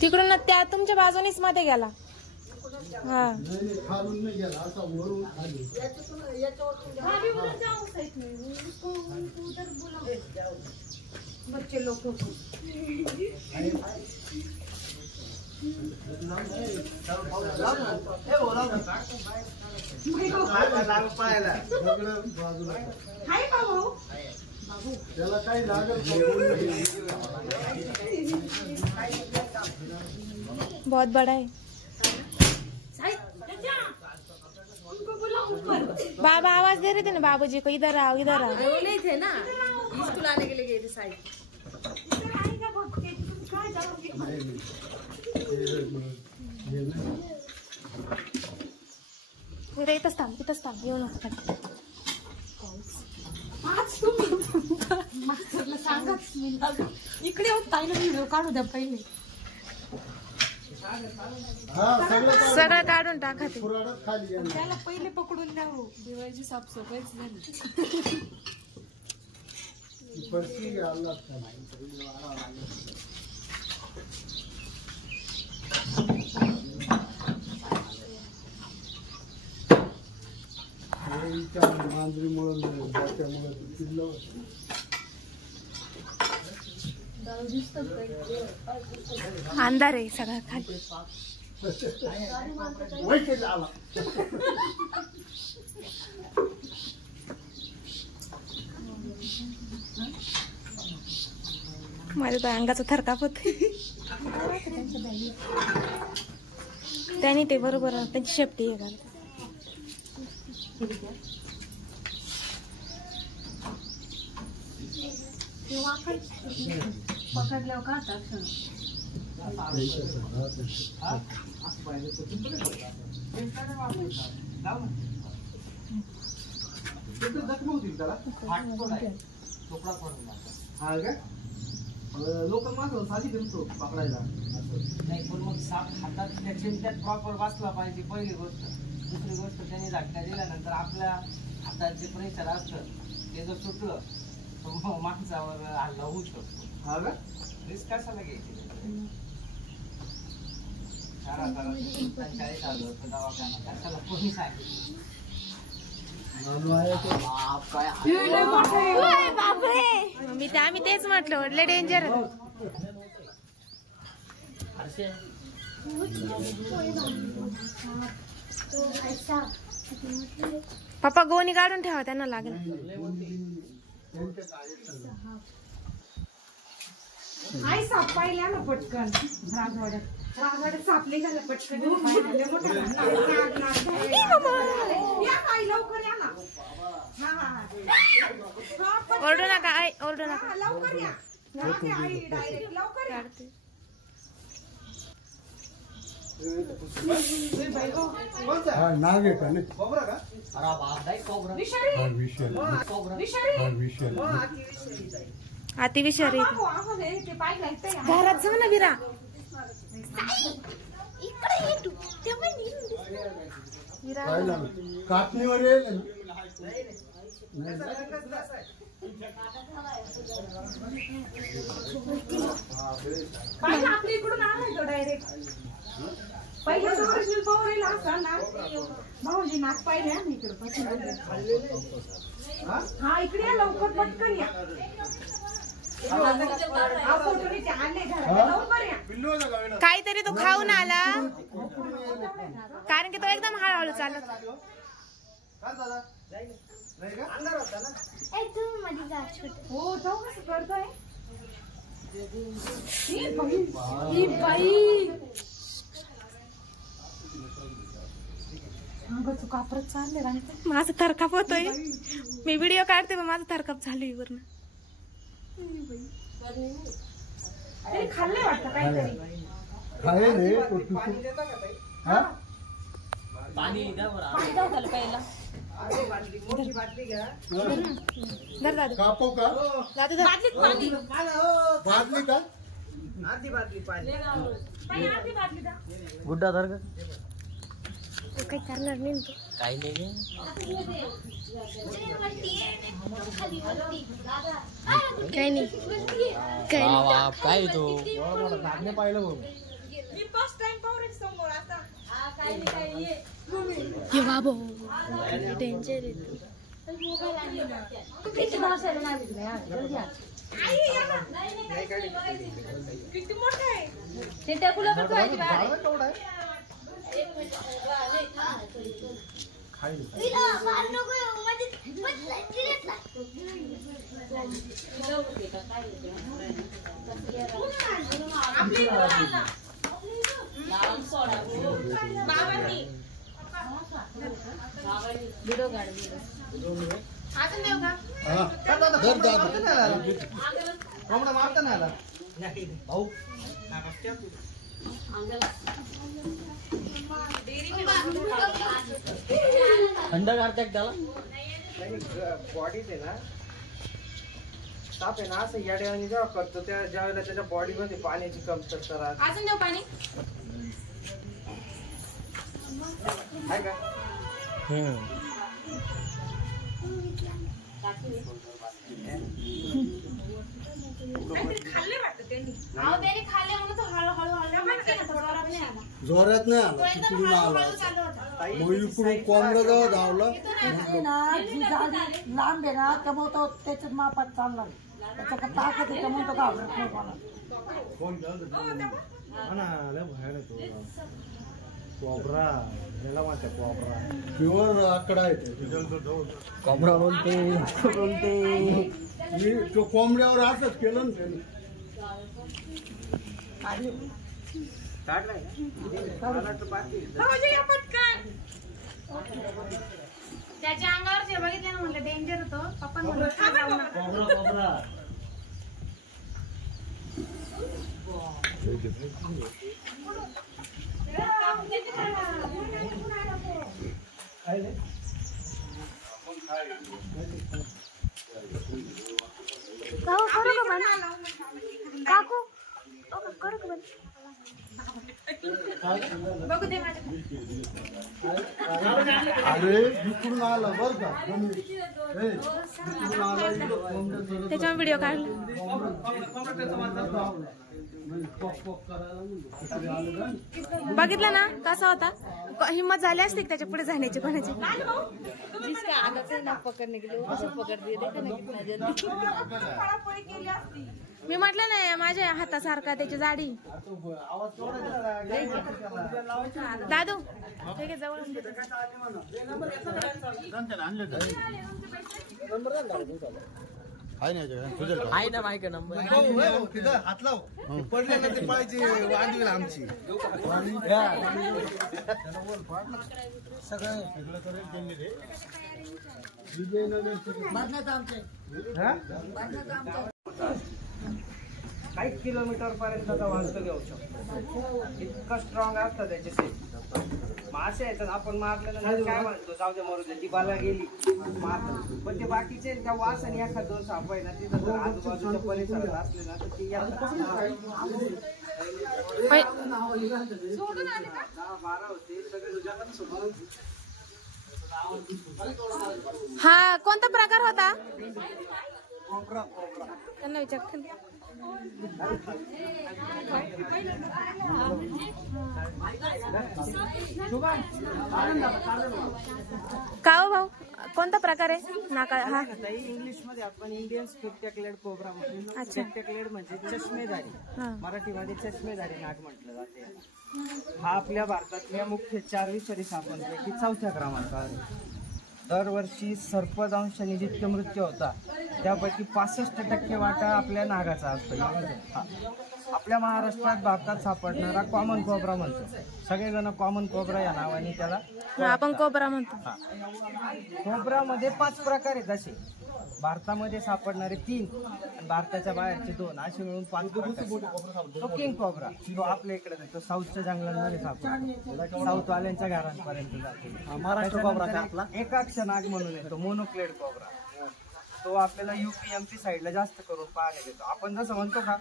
तिकडून त्या तुमच्या बाजूनेच मध्ये गेला. हा बच्चे लोग बहुत बड़ा है. बाबा आवाज दे रहे थे ना बाबूजी को, इधर आओ इधर आओ. वो नहीं थे ना, स्कूल आने के लिए गए थे साइड. इथंच थांब येऊ नका. इकडे व्हिडिओ काढू द्या पहिले. सगळं काढून टाका ते. त्याला पहिले पकडून द्या. हो दिवाळीची साफसफाईच झाली. अंधार आहे सगळं खाली. माझ्या तर अंगाचा थरकाप होते. त्यांनी ते बरोबर त्यांची शेपटी आहे. पकडल्यावर का लोकल माणसं साधी करतो पकडायला नाही, पण मग साप हातात त्यात प्रॉपर वाचला पाहिजे पहिली गोष्ट. दुसरी गोष्ट त्यांनी झटका दिल्यानंतर आपल्या हातात जे प्रेशर असतं ते जर सुटलं तर माणसावर हल्ला होऊ शकतो. हा का रिस्क कशाला घ्यायची? 4,040 आलं होतं दवाखाना, कशाला कोणी सांगितलं? आम्ही तेच म्हटलं वडले डेंजर. पप्पा गोणी काढून ठेवा, त्यांना लागेल. आई साप पाहिल्या ना पटकन. राजवाड्यात सापले का पटकन. लवकर या ना. ओरडू नका आई, ओरडू नका. लवकर या. आई डायरेक्ट लवकर या. नाग आहे का? कोबरा का? अरे बाप दाई कोबरा. अतिविषारी. घरात जाऊ ना विरा. कापणीवर येईल. आपल्या इकडून आलाय तो डायरेक्ट. पहिल्या ओरिजिनल पवरेला असा ना भाऊजी नाक पाहिले ना इकडे. हा इकडे या लवकर पटकन या. काहीतरी तो खाऊन आला, कारण की तो एकदम हळूहळू चालत. हो जाऊ कसं करतोय. अंगाचं कापरच चालले रांगते. माझा थरकाप होतोय. मी व्हिडिओ काढते पण माझा थरकाप चालू आहे वरनं. तरी खाल्ले वाटतं काहीतरी. खाय रे पाणी देता का ताई? हा पाणी द्या बरं. पाणी जाऊ झालं पहिला. अर्धी बाटली, मोठी बाटली घ्या. धर दादू. कापो का दादू धर. बादली का अर्धी बाटली पाणी. बाई, अर्धी बाटली द्या. गुड्डा धर का? तू काही करणार नाही ना तू. काही नाही गे. काही नाही. काही नाही. काय तो मी फर्स्ट टाइम पाहुणे समोर आता. हे बाबा डेंजर आहे तू. किती मोठं आहे. अजून देऊ का? मारता ना आला भाऊ. थंड करतात त्याला. बॉडीत आहे ना ताप आहे ना, असं याड्याने जेव्हा करतो त्या ज्यावेळेला त्याच्या बॉडीमध्ये पाण्याची कमतरता राहते. अजून देऊ पाणी? आहे का? खाल्ले वाटतं त्यांनी. अहो त्याने खाल्ले म्हणून तो हळूहळू जोरात नाही आला. जोरात नाही तो आला एकदम तिकडून हळूहळू आला चालू होता. मग इकडून कोंबडं जाऊ धावला लांब आहे ना त्यामुळे तो त्याच्यात मापात चालला त्याच्याकडे ताकद आहे त्यामुळे तो घाबरत नाही कोणाला. प्युअर आकडा आहे ते. कोंबडा बोलते मी तो कोंबड्यावर असंच केलं ना त्याने. काढलाय का? मला वाटतं बाकी आहे. भाऊजी, या पटकन. त्याच्या अंगावर जे बघितलं ना म्हटलं डेंजर होतो. पप्पा म्हणलं कोंबडा काकू करू का बंद? बघू दे माझ्या. अरे इकडून आला बर का इकडून आला इकडं कोंबड्या त्याच्यावर व्हिडिओ काढला. बघितलं ना कसा होता. हिम्मत झाली असते का त्याच्या पुढे जाण्याची कोणाची? पळापळी केली असती. मी म्हटलं ना माझ्या हातासारखा त्याची जाडी. दादू ठीक आहे जवळ आहे ना माहिती नंबर. हात लाव पडले ते पाहिजे वाजवी आमची काही किलोमीटर पर्यंत वाजतो घेऊ शकतो. इतकं स्ट्रॉंग असतं त्याचे सेट. मासे याच्यात आपण मारल्यानंतर काय म्हणतो जाऊ दे मरू दे ती बाला गेली मारतो. पण ते बाकीचे त्या वासाने एखाद दोन साप आहे ना तिथं जर आजूबाजूच्या परिसरात असले ना तर ती 12 होते सगळे. हा कोणता प्रकार होता त्यांना विचार. का हो भाऊ कोणता प्रकार आहे नाका? हा इंग्लिश मध्ये आपण इंडियन स्पेक्टॅक्युलर कोब्रा म्हणतो. स्पेक्टॅक्युलर म्हणजे चष्मेदारी. मराठीमध्ये चष्मेदारी नाग म्हटलं जाते. हा आपल्या भारतातल्या मुख्य 4 विषारी सापांपैकी 4थ्या क्रमांकावर आहे. दरवर्षी सर्पदंशाने जितके मृत्यू होता त्यापैकी 65% वाटा आपल्या नागाचा असतो. आपल्या महाराष्ट्रात भारतात सापडणारा कॉमन कोबरा म्हणतो. सगळेजण कॉमन कोबरा या नावाने त्याला. आपण कोबरा म्हणतो. कोबरामध्ये 5 प्रकार आहेत असे. भारतामध्ये सापडणारे 3 आणि भारताच्या बाहेरचे 2 असे मिळून 5 प्रकार. तो किंग कोबरा तो आपल्या इकडे तो साऊथच्या जंगलांमध्ये सापडतो. साऊथ वाल्यांच्या घरांपर्यंत जातो. महाराष्ट्र कोबरा आपला एकाक्ष नाग म्हणून येतो, मोनोक्लेड कोबरा. तो आपल्याला UP-MP साईडला जास्त करून पाहायला येतो. आपण जसं म्हणतो का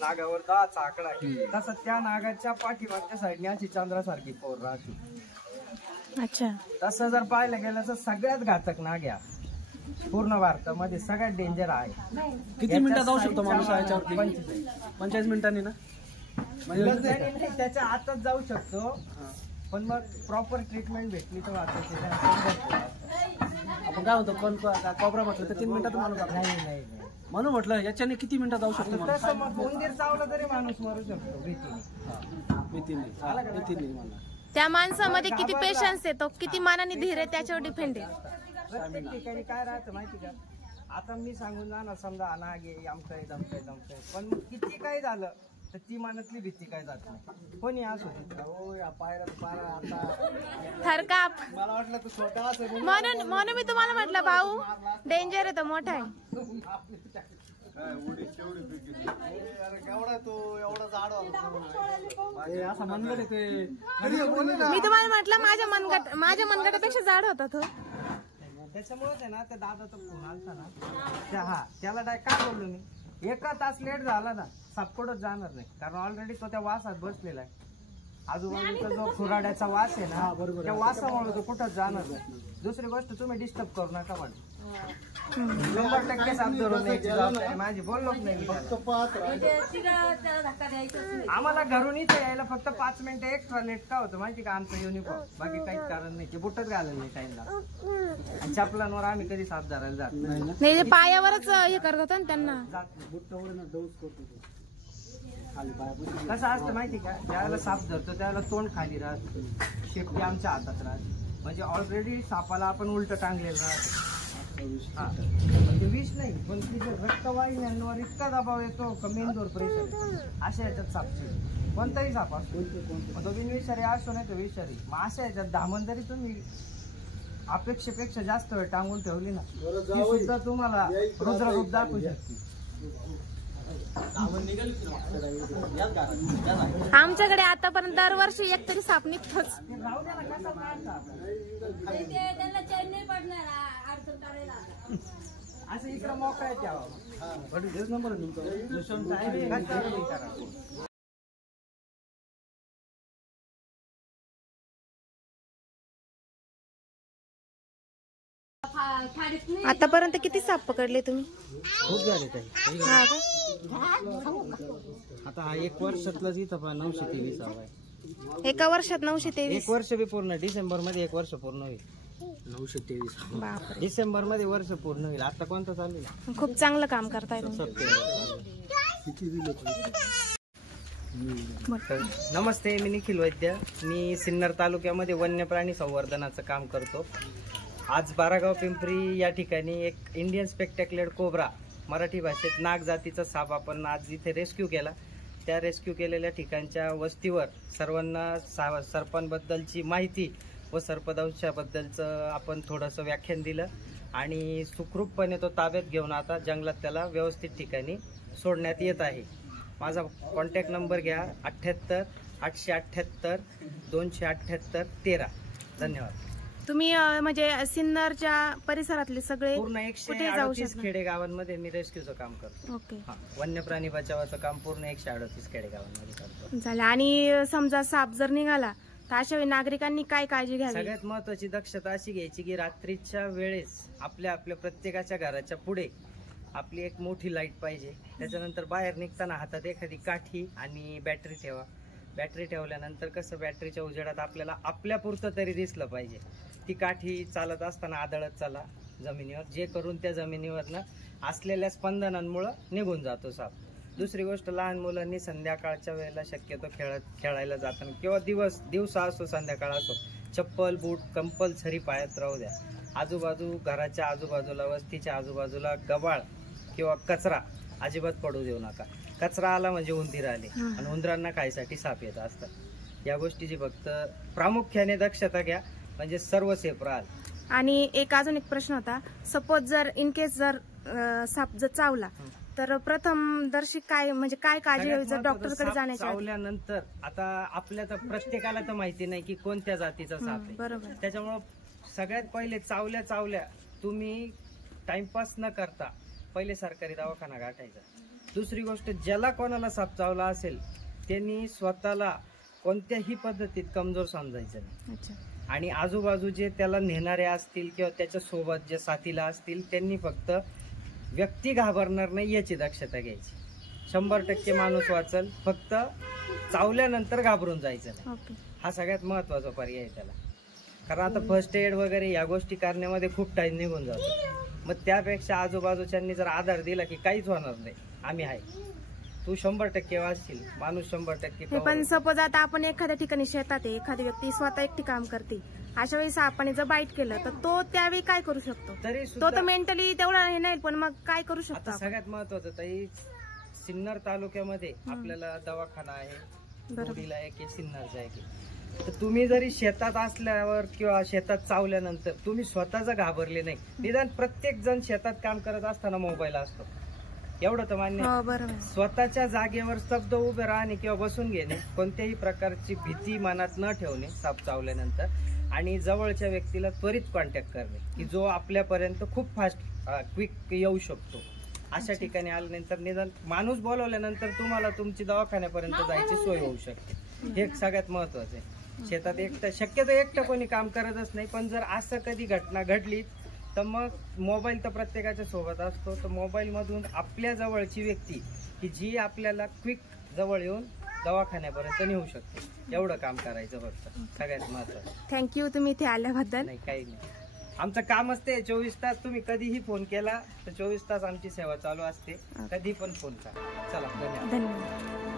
नागावर 10चा आकडा आहे, तसं त्या नागाच्या पाठीमागच्या साईडने अशी चंद्रासारखी कोर राहते. अच्छा. तसं जर पाहायला गेलं तर सगळ्यात घातक नाग या पूर्ण भारतामध्ये सगळ्यात डेंजर आहे. किती मिनिटात जाऊ शकतो माणूस याच्यावरती? 45 मिनिटांनी ना, म्हणजे त्याच्या आतच जाऊ शकतो, पण मग प्रॉपर ट्रीटमेंट भेटली तर वाचायचे. आपण काय म्हणतो कोण कोबरा म्हटलं तर 3 मिनिटात माणूस जातो. नाही म्हणून म्हटलं याच्याने किती मिनिटात जाऊ शकतो माणूस? तसं मग उंदीर चावला तरी माणूस मरू शकतो भीतीने. भीतीने मला त्या माणसामध्ये किती पेशन्स येतो, किती मानाने धीर आहे त्याच्यावर डिपेंड आहे. प्रत्येक ठिकाणी काय राहतं माहिती का, आता मी सांगून जाणार समजा नाग आहे आमचं दमतंय, पण मग किती काय झालं तर ती मनातली भीती काय जात नाही. कोणी असो थरकाप. मला वाटलं तू स्वतः असं म्हणून मी तुम्हाला म्हटलं भाऊ डेंजर आहे तो, मोठा आहे. केवढा तो एवढा जाड होता असं मनगट येते. मी तुम्हाला म्हटलं माझ्या मनगटापेक्षा जाड होता तो. त्याच्यामुळेच आहे ना त्या दादाचा फोन आलता ना, त्याला काय बोललो मी, 1 तास लेट झाला ना सापडत जाणार नाही, कारण ऑलरेडी तो त्या वासात बसलेला आहे. आजूबाजूचा जो खुराड्याचा वास आहे ना, त्या वासामुळे तो कुठंच जाणार नाही. दुसरी गोष्ट तुम्ही डिस्टर्ब करू नका म्हणून 100% साथ धरून न्यायची जबाबदारी माझी. बोललोच नाही मी त्याला. आम्हाला घरून इथे यायला फक्त 5 मिनिटं एक्स्ट्रा लेट का होतं माहिती का, आमचं युनिफॉर्म, बाकी काहीच कारण नाही. ते बुटच घालायला नाही टाइमला, आणि चपलांवर आम्ही कधी साथ धरायला जात नाही. नाही ते पायावरच हे करत होतं ना त्यांना. कसं असतं माहिती का, ज्यावेळेला साप धरतो त्यावेळेला तोंड खाली राहत, शेपटी आमच्या हातात राहत, म्हणजे ऑलरेडी सापाला आपण उलट टांगलेलं राहत. म्हणजे विष नाही, पण तिथे रक्तवाहिन्यांवर इतका दबाव येतो का मेंदूवर प्रेशर येतो. अशा याच्यात साप कोणताही साप असतो, तो बिनविषारी असतो नाही तो विषारी. मग अशा याच्यात धामण जरी तुम्ही अपेक्षेपेक्षा जास्त वेळ टांगून ठेवली ना, ती सुद्धा तुम्हाला रुद्ररूप दाखवू शकते. आमच्याकडे आतापर्यंत दरवर्षी एक तरी साप निघतोच. असं इकडं मोकळा आहे त्यावर. आतापर्यंत किती साप पकडले तुम्ही? खूप झाले काही. हा का? आता हा 1 वर्षातलाच इथं 923 आहे. एका वर्षात 923. 1 वर्ष बी पूर्ण, डिसेंबर मध्ये 1 वर्ष पूर्ण होईल. 923 बापरे, डिसेंबर मध्ये वर्ष पूर्ण होईल. आता कोणतं चालू आहे? खूप चांगलं काम करताय तुम्ही. नमस्ते, मी निखिल वैद्य. मी सिन्नर तालुक्यामध्ये वन्य प्राणी संवर्धनाचं काम करतो. आज बारागाव पिंपरी या ठिकाणी एक इंडियन स्पेक्टॅक्युलर कोबरा, मराठी भाषेत नाग जातीचा साप आपण आज इथे रेस्क्यू केला. त्या रेस्क्यू केलेल्या ठिकाणच्या वस्तीवर सर्वांना सर्पांबद्दलची माहिती व सर्पदंशाबद्दलचं आपण थोडंसं व्याख्यान दिलं, आणि सुखरूपपणे तो ताब्यात घेऊन आता जंगलात त्याला व्यवस्थित ठिकाणी सोडण्यात येत आहे. माझा कॉन्टॅक्ट नंबर घ्या 78 878 278 13. धन्यवाद. तुम्ही म्हणजे सिन्नरच्या परिसरातले सगळे पूर्ण कुठे जाऊ 138 शकता? खेडेगावांमध्ये मी रेस्क्यूचं काम करतो. ओके, वन्य प्राणी बचावाचं काम पूर्ण 138 खेडेगावांमध्ये करतो. झालं. आणि समजा साप जर निघाला तर अशा वेळी नागरिकांनी काय काळजी घ्यावी? सगळ्यात महत्वाची दक्षता अशी घ्यायची की रात्रीच्या वेळेस आपल्या प्रत्येकाच्या घराच्या पुढे आपली एक मोठी लाईट पाहिजे. त्याच्यानंतर बाहेर निघताना हातात एखादी काठी आणि बॅटरी ठेवा. बॅटरी ठेवल्यानंतर कसं बॅटरीच्या उजेडात आपल्याला आपल्यापुरतं तरी दिसलं पाहिजे. ती काठी चालत असताना आदळत चला जमिनीवर, जे करून त्या जमिनीवरनं असलेल्या स्पंदनांमुळं निघून जातो साप. दुसरी गोष्ट, लहान मुलांनी संध्याकाळच्या वेळेला शक्यतो खेळायला जाताना किंवा दिवसा असो संध्याकाळ असो, चप्पल बूट कंपल्सरी पायात राहू द्या. घराच्या आजूबाजूला, वस्तीच्या आजूबाजूला गबाळ किंवा कचरा अजिबात पडू देऊ नका. कचरा आला म्हणजे उंदीर आले आणि उंदरांना खायसाठी साप येत असतात. या गोष्टीची फक्त प्रामुख्याने दक्षता घ्या, म्हणजे सर्व सेफ राहाल. आणि अजून एक प्रश्न होता, सपोज जर इन केस जर साप जर चावला तर प्रथम दर्शी काय म्हणजे काय काळजी घ्यावी जर डॉक्टरकडे जाण्याची आधी? चावल्यानंतर आता आपल्या तर प्रत्येकाला तर माहिती नाही की कोणत्या जातीचा साप आहे. बरोबर. त्याच्यामुळं सगळ्यात पहिले चावल्या तुम्ही टाइमपास न करता पहिले सरकारी दवाखाना गाठायचा. दुसरी गोष्ट, ज्याला कोणाला साप चावला असेल त्यांनी स्वतःला कोणत्याही पद्धतीत कमजोर समजायचं नाही. अच्छा. आणि आजूबाजूचे त्याला नेणारे असतील किंवा त्याच्या सोबत जे साथीला असतील त्यांनी फक्त व्यक्ती घाबरणार नाही याची दक्षता घ्यायची. 100% माणूस वाचल, फक्त चावल्यानंतर घाबरून जायचं नाही. ओके. हा सगळ्यात महत्वाचा पर्याय आहे त्याला. कारण आता फर्स्ट एड वगैरे या गोष्टी करण्यामध्ये खूप टाइम निघून जातो. मग त्यापेक्षा आजूबाजूच्यांनी जर आधार दिला की काहीच होणार नाही, आम्ही आहे, तू 100% वाचशील, माणूस 100% पण सपोज आता आपण एखाद्या ठिकाणी शेतात आहे, एखादी व्यक्ती स्वतः एकटी काम करते, अशा वेळी सापाने जर बाईट केलं तर तो त्यावेळी काय करू शकतो? तरी तो तर मेंटली तेवढा हे नाही, पण मग काय करू शकतो आता आपण? सगळ्यात महत्वाचं ताई, सिन्नर तालुक्यामध्ये आपल्याला दवाखाना आहे, बोरीला आहे की सिन्नरचा आहे की. तर तुम्ही जरी शेतात असल्यावर किंवा शेतात चावल्यानंतर तुम्ही स्वतःच घाबरले नाही, निदान प्रत्येक जण शेतात काम करत असताना मोबाईल असतो, एवढं तर मान्य. हो, बरोबर. स्वतःच्या जागेवर स्तब्ध उभे राहणे किंवा बसून घेणे, कोणत्याही प्रकारची भीती मनात न ठेवणे साप चावल्यानंतर, आणि जवळच्या व्यक्तीला त्वरित कॉन्टॅक्ट करणे की जो आपल्यापर्यंत खूप फास्ट क्विक येऊ शकतो. अशा ठिकाणी आल्यानंतर निदान माणूस बोलवल्यानंतर तुम्हाला तुमची दवाखान्यापर्यंत जायची सोय होऊ शकते. हे सागळ्यात महत्वाचं आहे. शेतात शक्यतो एकटं कोणी काम करतच नाही, पण जर असं कधी घटना घडली तर मग मोबाईल तर प्रत्येकाच्या सोबत असतो, तर मोबाईल मधून आपल्या जवळची व्यक्ती की जी आपल्याला क्विक जवळ येऊन दवाखान्यापर्यंत नेऊ शकते, एवढं काम करायचं फक्त, सगळ्यात महत्वाचं. थँक्यू तुम्ही इथे आल्याबद्दल. नाही, काही नाही, आमचं काम असते 24 तास. तुम्ही कधीही फोन केला तर 24 तास आमची सेवा चालू असते, कधी पण फोन करा. चला, धन्यवाद. धन्यवाद.